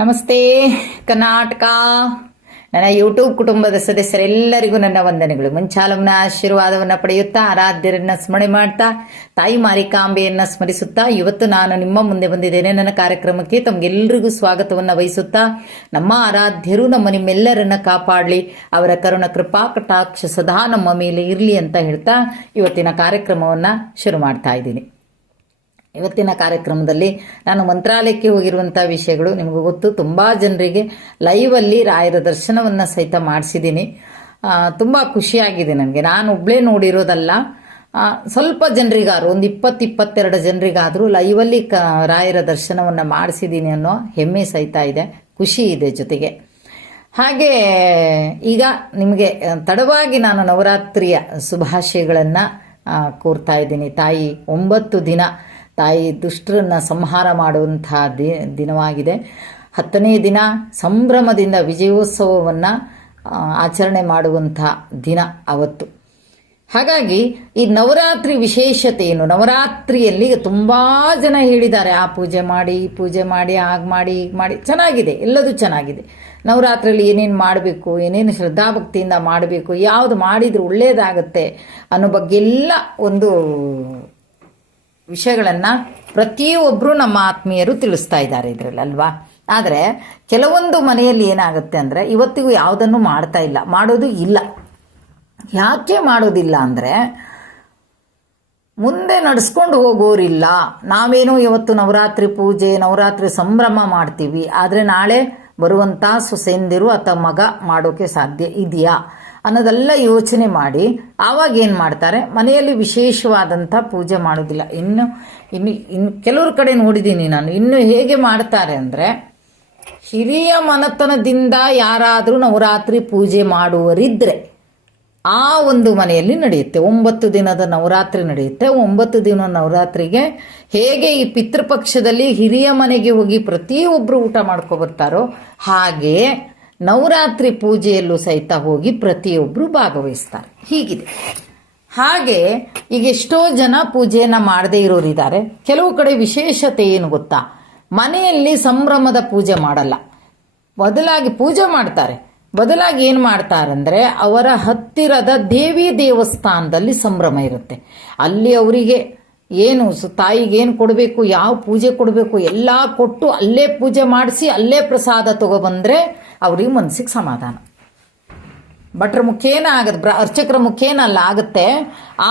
ನಮಸ್ತೆ, ಕರ್ನಾಟಕ. ನನ್ನ ಯೂಟ್ಯೂಬ್ ಕುಟುಂಬದ ಸದಸ್ಯರೆಲ್ಲರಿಗೂ ನನ್ನ ವಂದನೆಗಳು. ಮುಂಚಾಲಮ್ನ ಆಶೀರ್ವಾದವನ್ನು ಪಡೆಯುತ್ತಾ, ಆರಾಧ್ಯರನ್ನ ಸ್ಮರಣೆ ಮಾಡ್ತಾ, ತಾಯಿ ಮಾರಿಕಾಂಬೆಯನ್ನ ಸ್ಮರಿಸುತ್ತಾ, ಇವತ್ತು ನಾನು ನಿಮ್ಮ ಮುಂದೆ ಬಂದಿದ್ದೇನೆ. ನನ್ನ ಕಾರ್ಯಕ್ರಮಕ್ಕೆ ತಮಗೆಲ್ಲರಿಗೂ ಸ್ವಾಗತವನ್ನು ವಹಿಸುತ್ತಾ, ನಮ್ಮ ಆರಾಧ್ಯರು ನಮ್ಮ ನಿಮ್ಮೆಲ್ಲರನ್ನ ಕಾಪಾಡಲಿ. ಅವರ ಕರುಣ, ಕೃಪಾ, ಕಟಾಕ್ಷ ಸದಾ ನಮ್ಮ ಮೇಲೆ ಇರಲಿ ಅಂತ ಹೇಳ್ತಾ, ಇವತ್ತಿನ ಕಾರ್ಯಕ್ರಮವನ್ನ ಶುರು ಮಾಡ್ತಾ ಇದ್ದೀನಿ. ಇವತ್ತಿನ ಕಾರ್ಯಕ್ರಮದಲ್ಲಿ ನಾನು ಮಂತ್ರಾಲಯಕ್ಕೆ ಹೋಗಿರುವಂತಹ ವಿಷಯಗಳು ನಿಮಗೂ ಗೊತ್ತು. ತುಂಬ ಜನರಿಗೆ ಲೈವಲ್ಲಿ ರಾಯರ ದರ್ಶನವನ್ನು ಸಹಿತ ಮಾಡಿಸಿದ್ದೀನಿ. ತುಂಬ ಖುಷಿಯಾಗಿದೆ ನನಗೆ. ನಾನು ಒಬ್ಬಳೇ ನೋಡಿರೋದಲ್ಲ. ಸ್ವಲ್ಪ ಜನರಿಗಾದ್ರು, ಒಂದು ಇಪ್ಪತ್ತು ಇಪ್ಪತ್ತೆರಡು ಜನರಿಗಾದರೂ ಲೈವಲ್ಲಿ ಕ, ರಾಯರ ದರ್ಶನವನ್ನು ಮಾಡಿಸಿದ್ದೀನಿ ಅನ್ನೋ ಹೆಮ್ಮೆ ಸಹಿತ ಇದೆ. ಖುಷಿ ಇದೆ ಜೊತೆಗೆ. ಹಾಗೆ ಈಗ ನಿಮಗೆ ತಡವಾಗಿ ನಾನು ನವರಾತ್ರಿಯ ಶುಭಾಶಯಗಳನ್ನು ಕೋರ್ತಾ ಇದ್ದೀನಿ. ತಾಯಿ, ಒಂಬತ್ತು ದಿನ ತಾಯಿ ದುಷ್ಟರನ್ನ ಸಂಹಾರ ಮಾಡುವಂತಹ ದಿ, ದಿನವಾಗಿದೆ. ಹತ್ತನೇ ದಿನ ಸಂಭ್ರಮದಿಂದ ವಿಜಯೋತ್ಸವವನ್ನು ಆಚರಣೆ ಮಾಡುವಂಥ ದಿನ ಅವತ್ತು. ಹಾಗಾಗಿ ಈ ನವರಾತ್ರಿ ವಿಶೇಷತೆ ಏನು? ನವರಾತ್ರಿಯಲ್ಲಿ ತುಂಬಾ ಜನ ಹೇಳಿದ್ದಾರೆ, ಆ ಪೂಜೆ ಮಾಡಿ, ಈ ಪೂಜೆ ಮಾಡಿ ಆಗ ಮಾಡಿ ಈಗ ಮಾಡಿ. ಚೆನ್ನಾಗಿದೆ, ಎಲ್ಲದೂ ಚೆನ್ನಾಗಿದೆ. ನವರಾತ್ರಿಯಲ್ಲಿ ಏನೇನು ಮಾಡಬೇಕು, ಏನೇನು ಶ್ರದ್ಧಾಭಕ್ತಿಯಿಂದ ಮಾಡಬೇಕು, ಯಾವುದು ಮಾಡಿದ್ರೆ ಒಳ್ಳೆಯದಾಗತ್ತೆ ಅನ್ನೋ ಬಗ್ಗೆ ಎಲ್ಲ ಒಂದು ವಿಷಯಗಳನ್ನು ಪ್ರತಿಯೊಬ್ಬರು ನಮ್ಮ ಆತ್ಮೀಯರು ತಿಳಿಸ್ತಾ ಇದ್ದಾರೆ ಇದರಲ್ಲಿ, ಅಲ್ವಾ? ಆದರೆ ಕೆಲವೊಂದು ಮನೆಯಲ್ಲಿ ಏನಾಗುತ್ತೆ ಅಂದರೆ ಇವತ್ತಿಗೂ ಯಾವುದನ್ನು ಮಾಡ್ತಾ ಇಲ್ಲ. ಮಾಡೋದು ಇಲ್ಲ. ಯಾಕೆ ಮಾಡೋದಿಲ್ಲ ಅಂದರೆ ಮುಂದೆ ನಡೆಸ್ಕೊಂಡು ಹೋಗೋರಿಲ್ಲ. ನಾವೇನೋ ಇವತ್ತು ನವರಾತ್ರಿ ಪೂಜೆ, ನವರಾತ್ರಿ ಸಂಭ್ರಮ ಮಾಡ್ತೀವಿ. ಆದರೆ ನಾಳೆ ಬರುವಂಥ ಸೊಸೆಂದಿರು ಅಥವಾ ಮಗ ಮಾಡೋಕೆ ಸಾಧ್ಯ ಇದೆಯಾ? ಅನ್ನೋದೆಲ್ಲ ಯೋಚನೆ ಮಾಡಿ. ಆವಾಗ ಏನು ಮಾಡ್ತಾರೆ? ಮನೆಯಲ್ಲಿ ವಿಶೇಷವಾದಂಥ ಪೂಜೆ ಮಾಡೋದಿಲ್ಲ ಇನ್ನು ಇನ್ನು ಇನ್ನು ಕೆಲವ್ರ ಕಡೆ ನೋಡಿದ್ದೀನಿ ನಾನು. ಇನ್ನು ಹೇಗೆ ಮಾಡ್ತಾರೆ ಅಂದರೆ, ಹಿರಿಯ ಮನತನದಿಂದ ಯಾರಾದರೂ ನವರಾತ್ರಿ ಪೂಜೆ ಮಾಡುವರಿದ್ದರೆ ಆ ಒಂದು ಮನೆಯಲ್ಲಿ ನಡೆಯುತ್ತೆ. ಒಂಬತ್ತು ದಿನದ ನವರಾತ್ರಿ ನಡೆಯುತ್ತೆ. ಒಂಬತ್ತು ದಿನ ನವರಾತ್ರಿಗೆ ಹೇಗೆ ಈ ಪಿತೃಪಕ್ಷದಲ್ಲಿ ಹಿರಿಯ ಮನೆಗೆ ಹೋಗಿ ಪ್ರತಿಯೊಬ್ಬರು ಊಟ ಮಾಡ್ಕೊಬರ್ತಾರೋ ಹಾಗೆ ನವರಾತ್ರಿ ಪೂಜೆಯಲ್ಲೂ ಸಹಿತ ಹೋಗಿ ಪ್ರತಿಯೊಬ್ಬರು ಭಾಗವಹಿಸ್ತಾರೆ. ಹೀಗಿದೆ. ಹಾಗೆ ಈಗ ಎಷ್ಟೋ ಜನ ಪೂಜೆಯನ್ನು ಮಾಡದೇ ಇರೋರಿದ್ದಾರೆ. ಕೆಲವು ಕಡೆ ವಿಶೇಷತೆ ಏನು ಗೊತ್ತಾ? ಮನೆಯಲ್ಲಿ ಸಂಭ್ರಮದ ಪೂಜೆ ಮಾಡಲ್ಲ. ಬದಲಾಗಿ ಪೂಜೆ ಮಾಡ್ತಾರೆ. ಬದಲಾಗಿ ಏನು ಮಾಡ್ತಾರಂದ್ರೆ ಅವರ ಹತ್ತಿರದ ದೇವಿ ದೇವಸ್ಥಾನದಲ್ಲಿ ಸಂಭ್ರಮ ಇರುತ್ತೆ. ಅಲ್ಲಿ ಅವರಿಗೆ ಏನು ತಾಯಿಗೆ ಏನು ಕೊಡಬೇಕು, ಯಾವ ಪೂಜೆ ಕೊಡಬೇಕು, ಎಲ್ಲ ಕೊಟ್ಟು ಅಲ್ಲೇ ಪೂಜೆ ಮಾಡಿಸಿ, ಅಲ್ಲೇ ಪ್ರಸಾದ ತಗೊಬಂದ್ರೆ ಅವ್ರಿಗೆ ಮನಸ್ಸಿಗೆ ಸಮಾಧಾನ. ಭಟ್ರ ಮುಖೇನ ಆಗತ್ತೆ ಬ್ರ, ಅರ್ಚಕರ ಮುಖೇನ ಅಲ್ಲ ಆಗುತ್ತೆ.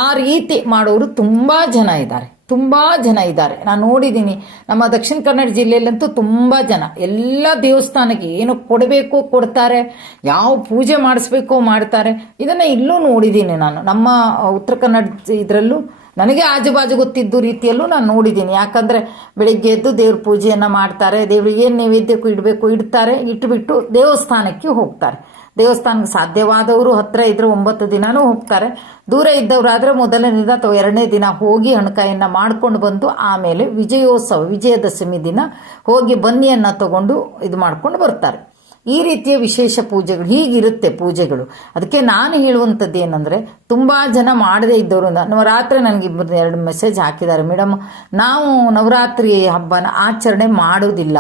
ಆ ರೀತಿ ಮಾಡೋರು ತುಂಬ ಜನ ಇದ್ದಾರೆ. ತುಂಬ ಜನ ಇದ್ದಾರೆ. ನಾನು ನೋಡಿದ್ದೀನಿ ನಮ್ಮ ದಕ್ಷಿಣ ಕನ್ನಡ ಜಿಲ್ಲೆಯಲ್ಲಂತೂ ತುಂಬ ಜನ. ಎಲ್ಲ ದೇವಸ್ಥಾನಕ್ಕೆ ಏನು ಕೊಡಬೇಕು ಕೊಡ್ತಾರೆ, ಯಾವ ಪೂಜೆ ಮಾಡಿಸ್ಬೇಕೋ ಮಾಡ್ತಾರೆ. ಇದನ್ನು ಇಲ್ಲೂ ನೋಡಿದ್ದೀನಿ ನಾನು. ನಮ್ಮ ಉತ್ತರ ಕನ್ನಡ ಇದರಲ್ಲೂ ನನಗೆ ಆಜುಬಾಜು ಗೊತ್ತಿದ್ದು ರೀತಿಯಲ್ಲೂ ನಾನು ನೋಡಿದ್ದೀನಿ. ಯಾಕಂದರೆ ಬೆಳಿಗ್ಗೆ ಎದ್ದು ದೇವ್ರ ಪೂಜೆಯನ್ನು ಮಾಡ್ತಾರೆ. ದೇವ್ರಿಗೆ ಏನು ನೈವೇದ್ಯಕ್ಕೂ ಇಡಬೇಕು, ಇಡ್ತಾರೆ. ಇಟ್ಬಿಟ್ಟು ದೇವಸ್ಥಾನಕ್ಕೆ ಹೋಗ್ತಾರೆ. ದೇವಸ್ಥಾನಕ್ಕೆ ಸಾಧ್ಯವಾದವರು ಹತ್ತಿರ ಇದ್ರೆ ಒಂಬತ್ತು ದಿನಾನೂ ಹೋಗ್ತಾರೆ. ದೂರ ಇದ್ದವರಾದರೆ ಮೊದಲನೇ ಅಥವಾ ಎರಡನೇ ದಿನ ಹೋಗಿ ಹಣಕಾಯನ್ನು ಮಾಡ್ಕೊಂಡು ಬಂದು ಆಮೇಲೆ ವಿಜಯೋತ್ಸವ, ವಿಜಯದಶಮಿ ದಿನ ಹೋಗಿ ಬನ್ನಿಯನ್ನು ತಗೊಂಡು ಇದು ಮಾಡ್ಕೊಂಡು ಬರ್ತಾರೆ. ಈ ರೀತಿಯ ವಿಶೇಷ ಪೂಜೆಗಳು, ಹೀಗಿರುತ್ತೆ ಪೂಜೆಗಳು. ಅದಕ್ಕೆ ನಾನು ಹೇಳುವಂಥದ್ದು ಏನಂದರೆ, ತುಂಬ ಜನ ಮಾಡದೇ ಇದ್ದವರು ನವರಾತ್ರಿ ನನಗೆ ಇಬ್ಬರು ಎರಡು ಮೆಸೇಜ್ ಹಾಕಿದ್ದಾರೆ, ಮೇಡಮ್, ನಾವು ನವರಾತ್ರಿ ಹಬ್ಬನ ಆಚರಣೆ ಮಾಡೋದಿಲ್ಲ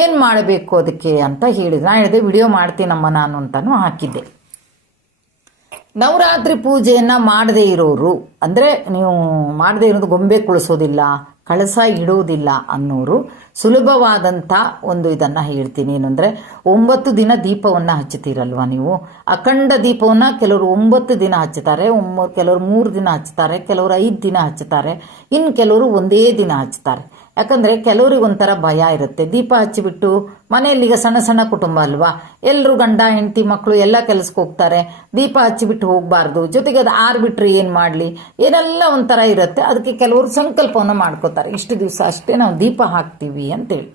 ಏನು ಮಾಡಬೇಕು ಅದಕ್ಕೆ? ಅಂತ ಹೇಳಿದ್ರು. ನಾನು ಹೇಳಿದೆ, ವಿಡಿಯೋ ಮಾಡ್ತೀನಮ್ಮ ನಾನು ಅಂತಲೂ ಹಾಕಿದ್ದೆ. ನವರಾತ್ರಿ ಪೂಜೆಯನ್ನು ಮಾಡದೇ ಇರೋರು, ಅಂದರೆ ನೀವು ಮಾಡದೇ ಇರೋದು ಗೊಂಬೆ ಕುಳಿಸೋದಿಲ್ಲ ಕಳಸ ಇಡುವುದಿಲ್ಲ ಅನ್ನೋರು ಸುಲಭವಾದಂಥ ಒಂದು ಇದನ್ನು ಹೇಳ್ತೀನಿ. ಏನಂದರೆ ಒಂಬತ್ತು ದಿನ ದೀಪವನ್ನು ಹಚ್ಚುತ್ತೀರಲ್ವ ನೀವು? ಅಖಂಡ ದೀಪವನ್ನು ಕೆಲವರು ಒಂಬತ್ತು ದಿನ ಹಚ್ಚುತ್ತಾರೆ, ಒಮ್ಮ, ಕೆಲವರು ಮೂರು ದಿನ ಹಚ್ಚುತ್ತಾರೆ, ಕೆಲವರು ಐದು ದಿನ ಹಚ್ಚುತ್ತಾರೆ ಇನ್ನು ಕೆಲವರು ಒಂದೇ ದಿನ ಹಚ್ತಾರೆ ಯಾಕಂದರೆ ಕೆಲವ್ರಿಗೆ ಒಂಥರ ಭಯ ಇರುತ್ತೆ. ದೀಪ ಹಚ್ಚಿಬಿಟ್ಟು ಮನೆಯಲ್ಲಿ ಈಗ ಸಣ್ಣ ಸಣ್ಣ ಕುಟುಂಬ ಅಲ್ವಾ? ಎಲ್ಲರೂ ಗಂಡ, ಹೆಂಡತಿ ಮಕ್ಕಳು ಎಲ್ಲ ಕೆಲಸಕ್ಕೆ ಹೋಗ್ತಾರೆ. ದೀಪ ಹಚ್ಚಿಬಿಟ್ಟು ಹೋಗಬಾರ್ದು. ಜೊತೆಗೆ ಅದು ಆರ್ಬಿಟ್ರೆ ಏನು ಮಾಡಲಿ? ಏನೆಲ್ಲ ಒಂಥರ ಇರುತ್ತೆ. ಅದಕ್ಕೆ ಕೆಲವರು ಸಂಕಲ್ಪವನ್ನು ಮಾಡ್ಕೋತಾರೆ. ಇಷ್ಟು ದಿವಸ ಅಷ್ಟೇ ನಾವು ದೀಪ ಹಾಕ್ತೀವಿ ಅಂತೇಳಿ.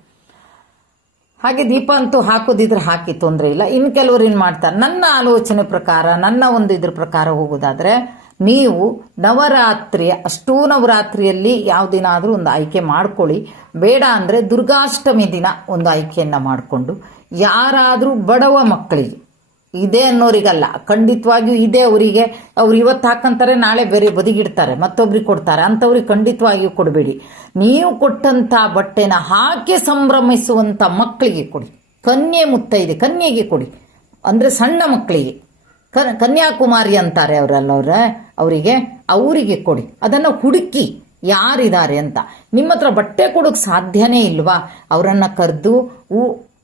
ಹಾಗೆ ದೀಪ ಅಂತೂ ಹಾಕೋದಿದ್ರೆ ಹಾಕಿ ತೊಂದರೆ ಇಲ್ಲ. ಇನ್ನು ಕೆಲವರು ಏನು ಮಾಡ್ತಾರೆ? ನನ್ನ ಆಲೋಚನೆ ಪ್ರಕಾರ, ನನ್ನ ಒಂದು ಇದ್ರ ಪ್ರಕಾರ ಹೋಗೋದಾದ್ರೆ ನೀವು ನವರಾತ್ರಿಯ, ಅಷ್ಟೂ ನವರಾತ್ರಿಯಲ್ಲಿ ಯಾವ ದಿನ ಆದರೂ ಒಂದು ಆಯ್ಕೆ ಮಾಡ್ಕೊಳ್ಳಿ. ಬೇಡ ಅಂದರೆ ದುರ್ಗಾಷ್ಟಮಿ ದಿನ ಒಂದು ಆಯ್ಕೆಯನ್ನು ಮಾಡಿಕೊಂಡು, ಯಾರಾದರೂ ಬಡವ ಮಕ್ಕಳಿಗೆ, ಇದೆ ಅನ್ನೋರಿಗಲ್ಲ, ಖಂಡಿತವಾಗಿಯೂ ಇದೆ ಅವರಿಗೆ ಅವ್ರು ಇವತ್ತು ಹಾಕಂತಾರೆ, ನಾಳೆ ಬೇರೆ ಬದಿಗಿಡ್ತಾರೆ ಮತ್ತೊಬ್ರಿಗೆ ಕೊಡ್ತಾರೆ, ಅಂಥವ್ರಿಗೆ ಖಂಡಿತವಾಗಿಯೂ ಕೊಡಬೇಡಿ. ನೀವು ಕೊಟ್ಟಂಥ ಬಟ್ಟೆನ ಹಾಕಿ ಸಂಭ್ರಮಿಸುವಂಥ ಮಕ್ಕಳಿಗೆ ಕೊಡಿ. ಕನ್ಯೆ ಮುತ್ತೈದೆ, ಕನ್ಯೆಗೆ ಕೊಡಿ. ಅಂದರೆ ಸಣ್ಣ ಮಕ್ಕಳಿಗೆ. ಕನ್ಯಾಕುಮಾರಿ ಅಂತಾರೆ ಅವರಲ್ಲವ್ರ ಅವರಿಗೆ ಅವರಿಗೆ ಕೊಡಿ. ಅದನ್ನು ಹುಡುಕಿ, ಯಾರಿದ್ದಾರೆ ಅಂತ. ನಿಮ್ಮ ಹತ್ರ ಬಟ್ಟೆ ಕೊಡೋಕೆ ಸಾಧ್ಯನೇ ಇಲ್ವಾ? ಅವರನ್ನು ಕರೆದು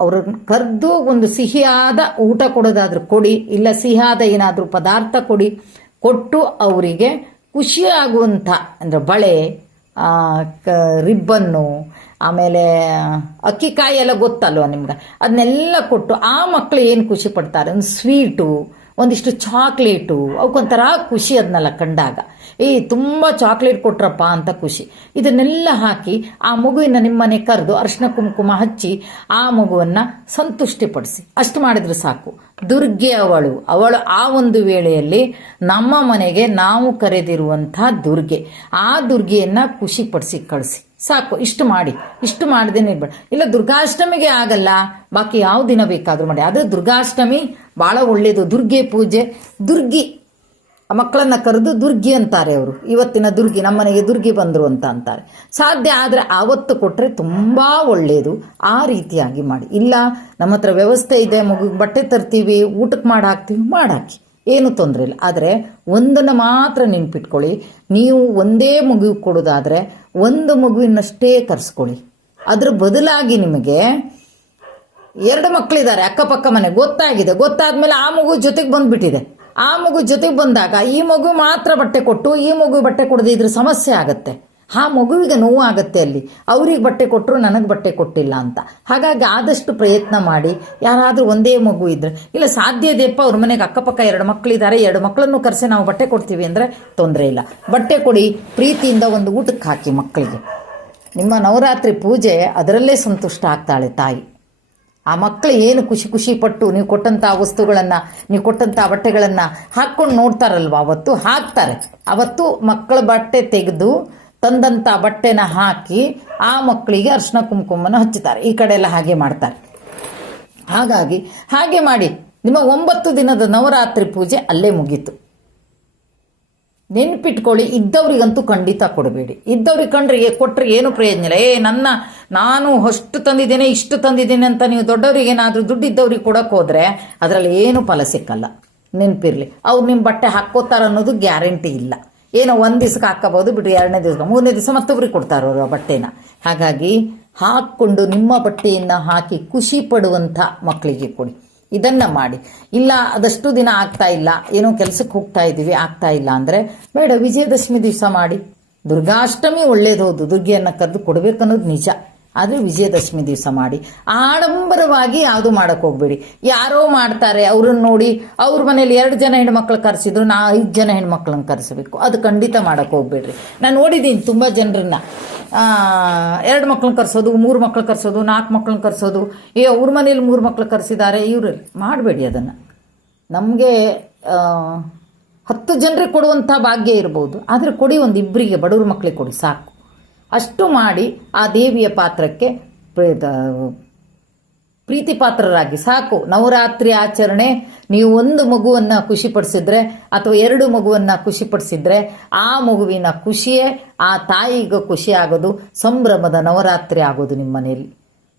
ಅವ್ರನ್ನ ಕರೆದು ಒಂದು ಸಿಹಿಯಾದ ಊಟ ಕೊಡೋದಾದ್ರೂ ಕೊಡಿ, ಇಲ್ಲ ಸಿಹಿಯಾದ ಏನಾದರೂ ಪದಾರ್ಥ ಕೊಡಿ. ಕೊಟ್ಟು ಅವರಿಗೆ ಖುಷಿಯಾಗುವಂಥ, ಅಂದರೆ ಬಳೆ ಕ, ರಿಬ್ಬನ್ನು, ಆಮೇಲೆ ಅಕ್ಕಿ ಕಾಯಿ ಎಲ್ಲ ಗೊತ್ತಲ್ವ ನಿಮ್ಗೆ? ಅದನ್ನೆಲ್ಲ ಕೊಟ್ಟು ಆ ಮಕ್ಕಳು ಏನು ಖುಷಿ ಪಡ್ತಾರೆ? ಒಂದು ಸ್ವೀಟು ಒಂದಿಷ್ಟು ಚಾಕ್ಲೇಟು, ಅವಕ್ಕೊಂಥರ ಖುಷಿ ಅದನ್ನೆಲ್ಲ ಕಂಡಾಗ. ಏ, ತುಂಬ ಚಾಕ್ಲೇಟ್ ಕೊಟ್ರಪ್ಪ ಅಂತ ಖುಷಿ. ಇದನ್ನೆಲ್ಲ ಹಾಕಿ ಆ ಮಗುವಿನ ನಿಮ್ಮನೆ ಕರೆದು ಅರ್ಶಿನ ಕುಂಕುಮ ಹಚ್ಚಿ ಆ ಮಗುವನ್ನು ಸಂತುಷ್ಟಿಪಡಿಸಿ. ಅಷ್ಟು ಮಾಡಿದ್ರೆ ಸಾಕು. ದುರ್ಗೆ ಅವಳು ಅವಳು ಆ ಒಂದು ವೇಳೆಯಲ್ಲಿ ನಮ್ಮ ಮನೆಗೆ ನಾವು ಕರೆದಿರುವಂಥ ದುರ್ಗೆ. ಆ ದುರ್ಗೆಯನ್ನು ಖುಷಿಪಡಿಸಿ ಕಳಿಸಿ. ಸಾಕು, ಇಷ್ಟು ಮಾಡಿ. ಇಷ್ಟು ಮಾಡದೇನೆ ಇರ್ಬೇಡ ಇಲ್ಲ, ದುರ್ಗಾಷ್ಟಮಿಗೆ ಆಗಲ್ಲ. ಬಾಕಿ ಯಾವ ದಿನ ಬೇಕಾದರೂ ಮಾಡಿ. ಆದರೆ ದುರ್ಗಾಷ್ಟಮಿ ಭಾಳ ಒಳ್ಳೆಯದು ದುರ್ಗೆ ಪೂಜೆ. ದುರ್ಗಿ. ಮಕ್ಕಳನ್ನ ಕರೆದು ದುರ್ಗಿ ಅಂತಾರೆ ಅವರು. ಇವತ್ತಿನ ದುರ್ಗಿ, ನಮ್ಮನೆಗೆ ದುರ್ಗಿ ಬಂದರು ಅಂತ ಅಂತಾರೆ. ಸಾಧ್ಯ ಆದರೆ ಆವತ್ತು ಕೊಟ್ಟರೆ ತುಂಬ ಒಳ್ಳೆಯದು ಆ ರೀತಿಯಾಗಿ ಮಾಡಿ. ಇಲ್ಲ, ನಮ್ಮ ಹತ್ರ ವ್ಯವಸ್ಥೆ ಇದೆ ಮಗುಗೆ ಬಟ್ಟೆ ತರ್ತೀವಿ, ಊಟಕ್ಕೆ ಮಾಡಿ ಹಾಕ್ತೀವಿ ಮಾಡಾಕಿ. ಏನು ತೊಂದರೆ ಇಲ್ಲ. ಆದರೆ ಒಂದನ್ನು ಮಾತ್ರ ನೆನ್ಪಿಟ್ಕೊಳ್ಳಿ. ನೀವು ಒಂದೇ ಮಗು ಕೊಡೋದಾದರೆ ಒಂದು ಮಗುವಿನಷ್ಟೇ ಕರೆಸ್ಕೊಳ್ಳಿ. ಅದ್ರ ಬದಲಾಗಿ ನಿಮಗೆ ಎರಡು ಮಕ್ಕಳಿದ್ದಾರೆ, ಅಕ್ಕಪಕ್ಕ ಮನೆ. ಗೊತ್ತಾಗಿದೆ. ಗೊತ್ತಾದ್ಮೇಲೆ ಆ ಮಗು ಜೊತೆಗೆ ಬಂದ್ಬಿಟ್ಟಿದೆ. ಆ ಮಗು ಜೊತೆಗೆ ಬಂದಾಗ ಈ ಮಗು ಮಾತ್ರ ಬಟ್ಟೆ ಕೊಟ್ಟು, ಈ ಮಗು ಬಟ್ಟೆ ಕೊಡದೆ ಸಮಸ್ಯೆ ಆಗುತ್ತೆ. ಆ ಮಗುವಿಗೆ ನೋವು ಆಗತ್ತೆ ಅಲ್ಲಿ. ಅವ್ರಿಗೆ ಬಟ್ಟೆ ಕೊಟ್ಟರು ನನಗೆ ಬಟ್ಟೆ ಕೊಟ್ಟಿಲ್ಲ ಅಂತ. ಹಾಗಾಗಿ ಆದಷ್ಟು ಪ್ರಯತ್ನ ಮಾಡಿ. ಯಾರಾದರೂ ಒಂದೇ ಮಗು ಇದ್ದರೆ ಇಲ್ಲ ಸಾಧ್ಯ ಇದೆಯಪ್ಪ ಅವ್ರ ಮನೆಗೆ ಅಕ್ಕಪಕ್ಕ ಎರಡು ಮಕ್ಕಳಿದ್ದಾರೆ ಎರಡು ಮಕ್ಕಳನ್ನು ಕರೆಸಿ ನಾವು ಬಟ್ಟೆ ಕೊಡ್ತೀವಿ ಅಂದರೆ ತೊಂದರೆ ಇಲ್ಲ. ಬಟ್ಟೆ ಕೊಡಿ, ಪ್ರೀತಿಯಿಂದ ಒಂದು ಊಟಕ್ಕೆ ಹಾಕಿ ಮಕ್ಕಳಿಗೆ. ನಿಮ್ಮ ನವರಾತ್ರಿ ಪೂಜೆ ಅದರಲ್ಲೇ ಸಂತುಷ್ಟ ಆಗ್ತಾಳೆ ತಾಯಿ. ಆ ಮಕ್ಕಳು ಏನು ಖುಷಿ ಖುಷಿ ಪಟ್ಟು ನೀವು ಕೊಟ್ಟಂಥ ವಸ್ತುಗಳನ್ನು, ನೀವು ಕೊಟ್ಟಂಥ ಬಟ್ಟೆಗಳನ್ನು ಹಾಕ್ಕೊಂಡು ನೋಡ್ತಾರಲ್ವ ಅವತ್ತು? ಹಾಕ್ತಾರೆ. ಅವತ್ತು ಮಕ್ಕಳ ಬಟ್ಟೆ ತೆಗೆದು ತಂದಂಥ ಬಟ್ಟೆನ ಹಾಕಿ ಆ ಮಕ್ಕಳಿಗೆ ಅರ್ಶಿನ ಕುಂಕುಮನ ಹಚ್ಚುತ್ತಾರೆ. ಈ ಕಡೆ ಎಲ್ಲ ಹಾಗೆ ಮಾಡ್ತಾರೆ. ಹಾಗಾಗಿ ಹಾಗೆ ಮಾಡಿ ನಿಮ್ಮ ಒಂಬತ್ತು ದಿನದ ನವರಾತ್ರಿ ಪೂಜೆ ಅಲ್ಲೇ ಮುಗೀತು. ನೆನ್ಪಿಟ್ಕೊಳ್ಳಿ, ಇದ್ದವ್ರಿಗಂತೂ ಖಂಡಿತ ಕೊಡಬೇಡಿ. ಇದ್ದವ್ರಿಗೆ ಕಂಡ್ರೆ ಕೊಟ್ಟರೆ ಏನು ಪ್ರಯೋಜನ ಇಲ್ಲ. ಏ, ನನ್ನ ನಾನು ಅಷ್ಟು ತಂದಿದ್ದೇನೆ, ಇಷ್ಟು ತಂದಿದ್ದೇನೆ ಅಂತ ನೀವು ದೊಡ್ಡವ್ರಿಗೆ ಏನಾದರೂ ದುಡ್ಡು ಇದ್ದವ್ರಿಗೆ ಕೊಡಕ್ಕೆ ಹೋದ್ರೆ ಅದರಲ್ಲಿ ಏನು ಫಲ ಸಿಕ್ಕಲ್ಲ. ನೆನಪಿರಲಿ. ಅವ್ರು ನಿಮ್ಮ ಬಟ್ಟೆ ಹಾಕ್ಕೋತಾರ ಅನ್ನೋದು ಗ್ಯಾರಂಟಿ ಇಲ್ಲ. ಏನೋ ಒಂದು ದಿವ್ಸಕ್ಕೆ ಹಾಕ್ಕೋಬೋದು ಬಿಟ್ಟು ಎರಡನೇ ದಿವಸ ಮೂರನೇ ದಿವಸ ಮತ್ತೊಬ್ರಿಗೆ ಕೊಡ್ತಾರೆ ಅವರು ಆ ಬಟ್ಟೆನ. ಹಾಗಾಗಿ ಹಾಕ್ಕೊಂಡು ನಿಮ್ಮ ಬಟ್ಟೆಯನ್ನು ಹಾಕಿ ಖುಷಿ ಪಡುವಂಥ ಮಕ್ಕಳಿಗೆ ಕೊಡಿ. ಇದನ್ನ ಮಾಡಿ. ಇಲ್ಲ, ಅದಷ್ಟು ದಿನ ಆಗ್ತಾ ಇಲ್ಲ. ಏನೋ ಕೆಲಸಕ್ಕೆ ಹೋಗ್ತಾ ಇದ್ದೀವಿ, ಆಗ್ತಾ ಇಲ್ಲ ಅಂದರೆ ಬೇಡ, ವಿಜಯದಶಮಿ ದಿವಸ ಮಾಡಿ. ದುರ್ಗಾಷ್ಟಮಿ ಒಳ್ಳೇದು ಹೌದು ದುರ್ಗೆಯನ್ನು ಕರೆದು ಕೊಡಬೇಕನ್ನೋದು ನಿಜ. ಆದರೆ ವಿಜಯದಶಮಿ ದಿವಸ ಮಾಡಿ. ಆಡಂಬರವಾಗಿ ಯಾವುದು ಮಾಡಕ್ಕೆ ಹೋಗ್ಬೇಡಿ. ಯಾರೋ ಮಾಡ್ತಾರೆ, ಅವ್ರನ್ನ ನೋಡಿ ಅವ್ರ ಮನೇಲಿ ಎರಡು ಜನ ಹೆಣ್ಮಕ್ಳು ಕರೆಸಿದ್ರು, ನಾ ಐದು ಜನ ಹೆಣ್ಮಕ್ಳನ್ನ ಕರೆಸಬೇಕು. ಅದು ಖಂಡಿತ ಮಾಡೋಕ್ಕೆ ಹೋಗ್ಬೇಡ್ರಿ. ನಾನು ನೋಡಿದ್ದೀನಿ ತುಂಬ ಜನರನ್ನ. ಎರಡು ಮಕ್ಳನ್ನ ಕರೆಸೋದು, ಮೂರು ಮಕ್ಳು ಕರೆಸೋದು, ನಾಲ್ಕು ಮಕ್ಳನ್ನ ಕರೆಸೋದು. ಏ, ಅವ್ರ ಮನೇಲಿ ಮೂರು ಮಕ್ಳು ಕರೆಸಿದ್ದಾರೆ ಇವರು ಮಾಡಬೇಡಿ ಅದನ್ನು. ನಮಗೆ ಹತ್ತು ಜನರಿಗೆ ಕೊಡುವಂಥ ಭಾಗ್ಯ ಇರ್ಬೋದು. ಆದರೆ ಕೊಡಿ ಒಂದು ಇಬ್ಬರಿಗೆ ಬಡವ್ರ ಮಕ್ಕಳಿಗೆ ಕೊಡಿ, ಸಾಕು. ಅಷ್ಟು ಮಾಡಿ ಆ ದೇವಿಯ ಪಾತ್ರಕ್ಕೆ ಪ್ರೀತಿ ಪಾತ್ರರಾಗಿ ಸಾಕು. ನವರಾತ್ರಿ ಆಚರಣೆ, ನೀವು ಒಂದು ಮಗುವನ್ನ ಖುಷಿಪಡಿಸಿದ್ರೆ ಅಥವಾ ಎರಡು ಮಗುವನ್ನ ಖುಷಿಪಡಿಸಿದ್ರೆ ಆ ಮಗುವಿನ ಖುಷಿಯೇ, ಆ ತಾಯಿಗೆ ಖುಷಿ ಸಂಭ್ರಮದ ನವರಾತ್ರಿ ಆಗೋದು ನಿಮ್ಮ ಮನೆಯಲ್ಲಿ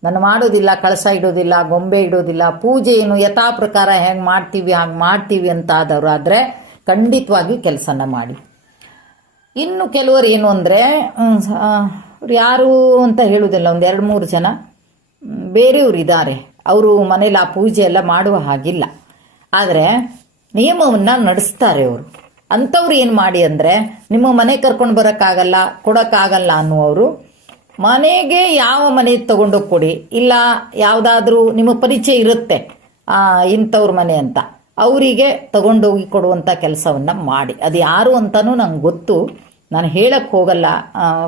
ನಾನು ಮಾಡೋದಿಲ್ಲ, ಕಳಸ ಇಡೋದಿಲ್ಲ, ಗೊಂಬೆ ಇಡೋದಿಲ್ಲ, ಪೂಜೆ ಏನು ಯಥಾ ಪ್ರಕಾರ ಹೆಂಗೆ ಮಾಡ್ತೀವಿ, ಹಾಗೆ ಮಾಡ್ತೀವಿ ಅಂತ ಆದರೆ ಖಂಡಿತವಾಗಿ ಕೆಲಸನ ಮಾಡಿ. ಇನ್ನು ಕೆಲವರು ಏನು ಅಂದರೆ ಯಾರು ಅಂತ ಹೇಳುವುದಿಲ್ಲ, ಒಂದು ಎರಡು ಮೂರು ಜನ. ಬೇರೆಯವರು ಇದ್ದಾರೆ. ಅವರು ಮನೇಲಿ ಆ ಪೂಜೆ ಎಲ್ಲ ಮಾಡುವ ಹಾಗಿಲ್ಲ. ಆದರೆ ನಿಯಮವನ್ನು ನಡೆಸ್ತಾರೆ ಅವರು. ಅಂಥವ್ರು ಏನು ಮಾಡಿ ಅಂದರೆ, ನಿಮ್ಮ ಮನೆ ಕರ್ಕೊಂಡು ಬರೋಕ್ಕಾಗಲ್ಲ, ಕೊಡೋಕ್ಕಾಗಲ್ಲ ಅನ್ನುವರು ಮನೆಗೆ ಯಾವ ಮನೆ ತಗೊಂಡೋಗಿ ಕೊಡಿ, ಇಲ್ಲ ಯಾವುದಾದ್ರೂ ನಿಮ್ಮ ಪರಿಚಯ ಇರುತ್ತೆ ಇಂಥವ್ರ ಮನೆ ಅಂತ. ಅವರಿಗೆ ತಗೊಂಡೋಗಿ ಕೊಡುವಂಥ ಕೆಲಸವನ್ನು ಮಾಡಿ. ಅದು ಯಾರು ಅಂತಲೂ ನಂಗೆ ಗೊತ್ತು. ನಾನು ಹೇಳಕ್ಕೆ ಹೋಗಲ್ಲ.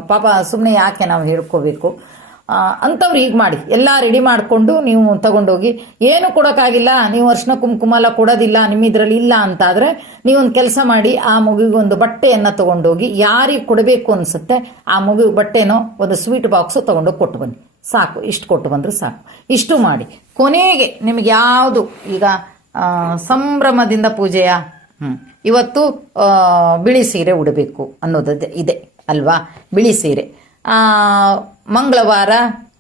ಪಾಪ ಸುಮ್ಮನೆ ಯಾಕೆ ನಾವು ಹೇಳ್ಕೋಬೇಕು? ಅಂಥವ್ರು ಈಗ ಮಾಡಿ. ಎಲ್ಲ ರೆಡಿ ಮಾಡಿಕೊಂಡು ನೀವು ತಗೊಂಡೋಗಿ, ಏನು ಕೊಡೋಕ್ಕಾಗಿಲ್ಲ. ನೀವು ಅರ್ಶಿನ ಕುಂಕುಮ ಎಲ್ಲ ಕೊಡೋದಿಲ್ಲ. ನಿಮ್ಮ ಇದರಲ್ಲಿ ಇಲ್ಲ ಅಂತಾದರೆ ನೀವೊಂದು ಕೆಲಸ ಮಾಡಿ, ಆ ಮಗುವಿಗೆ ಒಂದು ಬಟ್ಟೆಯನ್ನು ತಗೊಂಡೋಗಿ, ಯಾರಿಗೆ ಕೊಡಬೇಕು ಅನಿಸುತ್ತೆ, ಆ ಮಗುವಿಗೆ ಬಟ್ಟೆನೋ ಒಂದು ಸ್ವೀಟ್ ಬಾಕ್ಸು ತಗೊಂಡೋಗಿ ಕೊಟ್ಟು ಬನ್ನಿ. ಸಾಕು. ಇಷ್ಟು ಕೊಟ್ಟು ಬಂದ್ರೆ ಸಾಕು. ಇಷ್ಟು ಮಾಡಿ. ಕೊನೆಗೆ ನಿಮಗೆ ಯಾವುದು ಈಗ ಸಂಭ್ರಮದಿಂದ ಪೂಜೆಯ. ಇವತ್ತು ಬಿಳಿ ಸೀರೆ ಉಡಬೇಕು ಅನ್ನೋದು ಇದೆ, ಅಲ್ವಾ? ಬಿಳಿ ಸೀರೆ. ಮಂಗಳವಾರ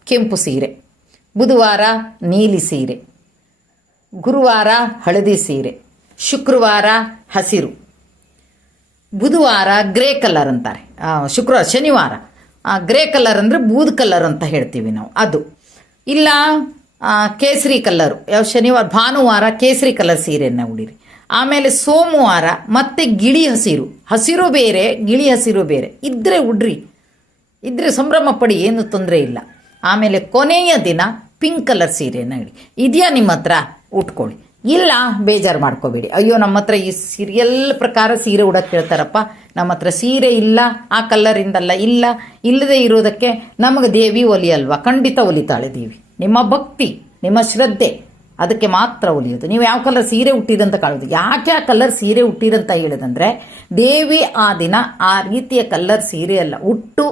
ಕೆಂಪು ಸೀರೆ, ಬುಧವಾರ ನೀಲಿ ಸೀರೆ, ಗುರುವಾರ ಹಳದಿ ಸೀರೆ, ಶುಕ್ರವಾರ ಹಸಿರು, ಬುಧವಾರ ಗ್ರೇ ಕಲರ್ ಅಂತಾರೆ. ಶುಕ್ರವಾರ, ಶನಿವಾರ. ಗ್ರೇ ಕಲರ್ ಅಂದರೆ ಬೂದ್ ಕಲರ್ ಅಂತ ಹೇಳ್ತೀವಿ ನಾವು, ಅದು. ಇಲ್ಲ ಕೇಸರಿ ಕಲ್ಲರು. ಯಾವ ಶನಿವಾರ, ಭಾನುವಾರ ಕೇಸರಿ ಕಲರ್ ಸೀರೆಯನ್ನು ಉಡಿರಿ. ಆಮೇಲೆ ಸೋಮವಾರ ಮತ್ತೆ ಗಿಳಿ ಹಸಿರು. ಹಸಿರು ಬೇರೆ, ಗಿಳಿ ಹಸಿರು ಬೇರೆ. ಇದ್ರೆ ಉಡ್ರಿ. ಇದ್ರೆ ಸಂಭ್ರಮ ಪಡಿ, ಏನು ತೊಂದರೆ ಇಲ್ಲ. ಆಮೇಲೆ ಕೊನೆಯ ದಿನ ಪಿಂಕ್ ಕಲರ್ ಸೀರೆಯನ್ನು ಇಡಿ. ಇದೆಯಾ ನಿಮ್ಮ ಹತ್ರ? ಉಟ್ಕೊಳ್ಳಿ. ಇಲ್ಲ, ಬೇಜಾರು ಮಾಡ್ಕೋಬೇಡಿ. ಅಯ್ಯೋ, ನಮ್ಮ ಹತ್ರ ಈ ಸೀರಿಯಲ್ ಪ್ರಕಾರ ಸೀರೆ ಉಡಕ್ಕೆ ಹೇಳ್ತಾರಪ್ಪ. ನಮ್ಮ ಹತ್ರ ಸೀರೆ ಇಲ್ಲ, ಆ ಕಲ್ಲರಿಂದಲ್ಲ ಇಲ್ಲ. ಇಲ್ಲದೆ ಇರೋದಕ್ಕೆ ನಮಗೆ ದೇವಿ ಒಲಿಯಲ್ವಾ? ಖಂಡಿತ ಒಲಿತಾಳೆ ದೇವಿ. ನಿಮ್ಮ ಭಕ್ತಿ, ನಿಮ್ಮ ಶ್ರದ್ಧೆ, ಅದಕ್ಕೆ ಮಾತ್ರ ಒಲಿಯೋದು ನೀವು ಯಾವ ಕಲರ್ ಸೀರೆ ಹುಟ್ಟಿದಂತ ಕಾಣೋದು ಯಾಕೆ ಆ ಕಲರ್ ಸೀರೆ ಹುಟ್ಟಿರಂತ ಹೇಳಿದಂದ್ರೆ, ದೇವಿ ಆ ದಿನ ಆ ರೀತಿಯ ಕಲ್ಲರ್ ಸೀರೆ ಅಲ್ಲ ಹುಟ್ಟು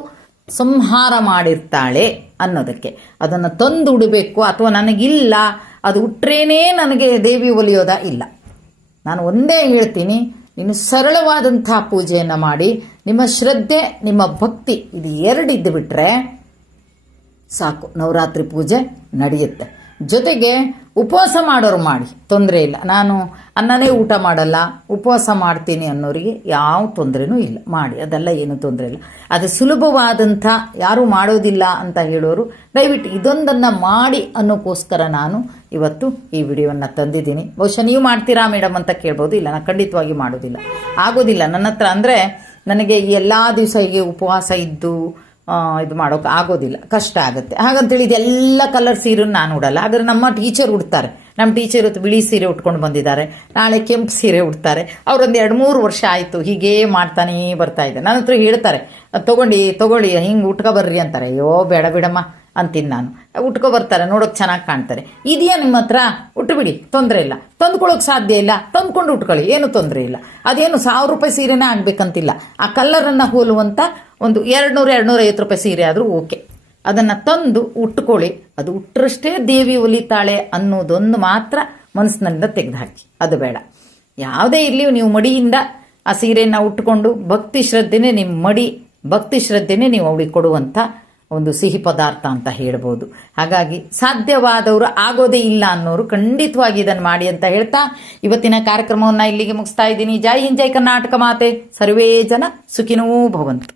ಸಂಹಾರ ಮಾಡಿರ್ತಾಳೆ ಅನ್ನೋದಕ್ಕೆ. ಅದನ್ನು ತಂದು ಉಡಬೇಕು ಅಥವಾ ನನಗಿಲ್ಲ, ಅದು ಉಟ್ರೇನೇ ನನಗೆ ದೇವಿ ಒಲಿಯೋದ ಇಲ್ಲ. ನಾನು ಒಂದೇ ಹೇಳ್ತೀನಿ ನೀನು ಸರಳವಾದಂಥ ಪೂಜೆಯನ್ನು ಮಾಡಿ, ನಿಮ್ಮ ಶ್ರದ್ಧೆ, ನಿಮ್ಮ ಭಕ್ತಿ, ಇದು ಎರಡಿದ್ದು ಬಿಟ್ರೆ ಸಾಕು. ನವರಾತ್ರಿ ಪೂಜೆ ನಡೆಯುತ್ತೆ. ಜೊತೆಗೆ ಉಪವಾಸ ಮಾಡೋರು ಮಾಡಿ, ತೊಂದರೆ ಇಲ್ಲ. ನಾನು ಅನ್ನನೇ ಊಟ ಮಾಡಲ್ಲ, ಉಪವಾಸ ಮಾಡ್ತೀನಿ ಅನ್ನೋರಿಗೆ ಯಾವ ತೊಂದರೆನೂ ಇಲ್ಲ. ಮಾಡಿ, ಅದೆಲ್ಲ ಏನು ತೊಂದರೆ ಇಲ್ಲ. ಅದು ಸುಲಭವಾದಂಥ ಯಾರೂ ಮಾಡೋದಿಲ್ಲ ಅಂತ ಹೇಳೋರು, ದಯವಿಟ್ಟು ಇದೊಂದನ್ನು ಮಾಡಿ ಅನ್ನೋಕ್ಕೋಸ್ಕರ ನಾನು ಇವತ್ತು ಈ ವಿಡಿಯೋವನ್ನು ತಂದಿದ್ದೀನಿ. ಬಹುಶಃ ನೀವು ಮಾಡ್ತೀರಾ ಮೇಡಮ್ ಅಂತ ಕೇಳ್ಬೋದು. ಇಲ್ಲ, ನಾನು ಖಂಡಿತವಾಗಿ ಮಾಡೋದಿಲ್ಲ. ಆಗೋದಿಲ್ಲ. ನನ್ನ ಹತ್ರ ಅಂದರೆ ನನಗೆ ಎಲ್ಲ ದಿವಸ ಹೀಗೆ ಉಪವಾಸ ಇದ್ದು ಇದು ಮಾಡೋಕೆ ಆಗೋದಿಲ್ಲ. ಕಷ್ಟ ಆಗುತ್ತೆ. ಹಾಗಂತೇಳಿ ಇದೆಲ್ಲ ಕಲರ್ ಸೀರೆ ನಾನು ಉಡಲ್ಲ. ಆದರೆ ನಮ್ಮ ಟೀಚರ್ ಉಡ್ತಾರೆ. ನಮ್ಮ ಟೀಚರ್ ಇವತ್ತು ಬಿಳಿ ಸೀರೆ ಉಟ್ಕೊಂಡು ಬಂದಿದ್ದಾರೆ. ನಾಳೆ ಕೆಂಪು ಸೀರೆ ಉಡ್ತಾರೆ. ಅವರೊಂದು ಎರಡು ಮೂರು ವರ್ಷ ಆಯಿತು. ಹೀಗೇ ಮಾಡ್ತಾನೇ ಬರ್ತಾ ಇದೆ. ನನ್ನ ಹತ್ರ ಹೇಳ್ತಾರೆ, ತೊಗೊಂಡು, ತೊಗೊಳ್ಳಿ. ಹಿಂಗೆ ಉಟ್ಕೊ ಬರ್ರಿ ಅಂತಾರೆ. ಅಯ್ಯೋ, ಬೇಡ ಬಿಡಮ್ಮ ಅಂತೀನಿ ನಾನು. ಉಟ್ಕೊ ಬರ್ತಾರೆ. ನೋಡೋಕೆ ಚೆನ್ನಾಗಿ ಕಾಣ್ತಾರೆ. ಇದೆಯಾ ನಿಮ್ಮ ಹತ್ರ? ಉಟ್ಬಿಡಿ. ತೊಂದರೆ ಇಲ್ಲ. ತಂದ್ಕೊಳ್ಳೋಕೆ ಸಾಧ್ಯ ಇಲ್ಲ. ತಂದ್ಕೊಂಡು ಉಟ್ಕೊಳ್ಳಿ. ಏನು ತೊಂದರೆ ಇಲ್ಲ. ಅದೇನು ಸಾವಿರ ರೂಪಾಯಿ ಸೀರೆನೇ ಆಗಬೇಕಂತಿಲ್ಲ. ಆ ಕಲ್ಲರನ್ನು ಹೋಲುವಂಥ ಒಂದು ಎರಡು ನೂರು ಎರಡು ನೂರ ಐವತ್ತು ರೂಪಾಯಿ ಸೀರೆ ಆದರೂ ಓಕೆ. ಅದನ್ನು ತಂದು ಉಟ್ಕೊಳ್ಳಿ. ಅದು ಉಟ್ಟರಷ್ಟೇ ದೇವಿ ಒಲಿತಾಳೆ ಅನ್ನೋದೊಂದು ಮಾತ್ರ ಮನಸ್ಸಿನಿಂದ ತೆಗೆದುಹಾಕಿ. ಅದು ಬೇಡ. ಯಾವುದೇ ಇರಲಿ, ನೀವು ಮಡಿಯಿಂದ ಆ ಸೀರೆಯನ್ನು ಉಟ್ಕೊಂಡು ಭಕ್ತಿ ಶ್ರದ್ಧೆನೇ ನಿಮ್ಮ ಮಡಿ, ಭಕ್ತಿ ಶ್ರದ್ಧೆನೇ ನೀವು ಅವಳಿಗೆ ಕೊಡುವಂಥ ಒಂದು ಸಿಹಿ ಪದಾರ್ಥ ಅಂತ ಹೇಳ್ಬೋದು. ಹಾಗಾಗಿ ಸಾಧ್ಯವಾದವರು ಆಗೋದೇ ಇಲ್ಲ ಅನ್ನೋರು ಖಂಡಿತವಾಗಿ ಇದನ್ನು ಮಾಡಿ ಅಂತ ಹೇಳ್ತಾ ಇವತ್ತಿನ ಕಾರ್ಯಕ್ರಮವನ್ನು ಇಲ್ಲಿಗೆ ಮುಗಿಸ್ತಾ ಇದ್ದೀನಿ. ಜೈ ಹಿಂದ್ ಕರ್ನಾಟಕ ಮಾತೆ. ಸರ್ವೇ ಜನ ಸುಖಿನೂ ಭವಂತು.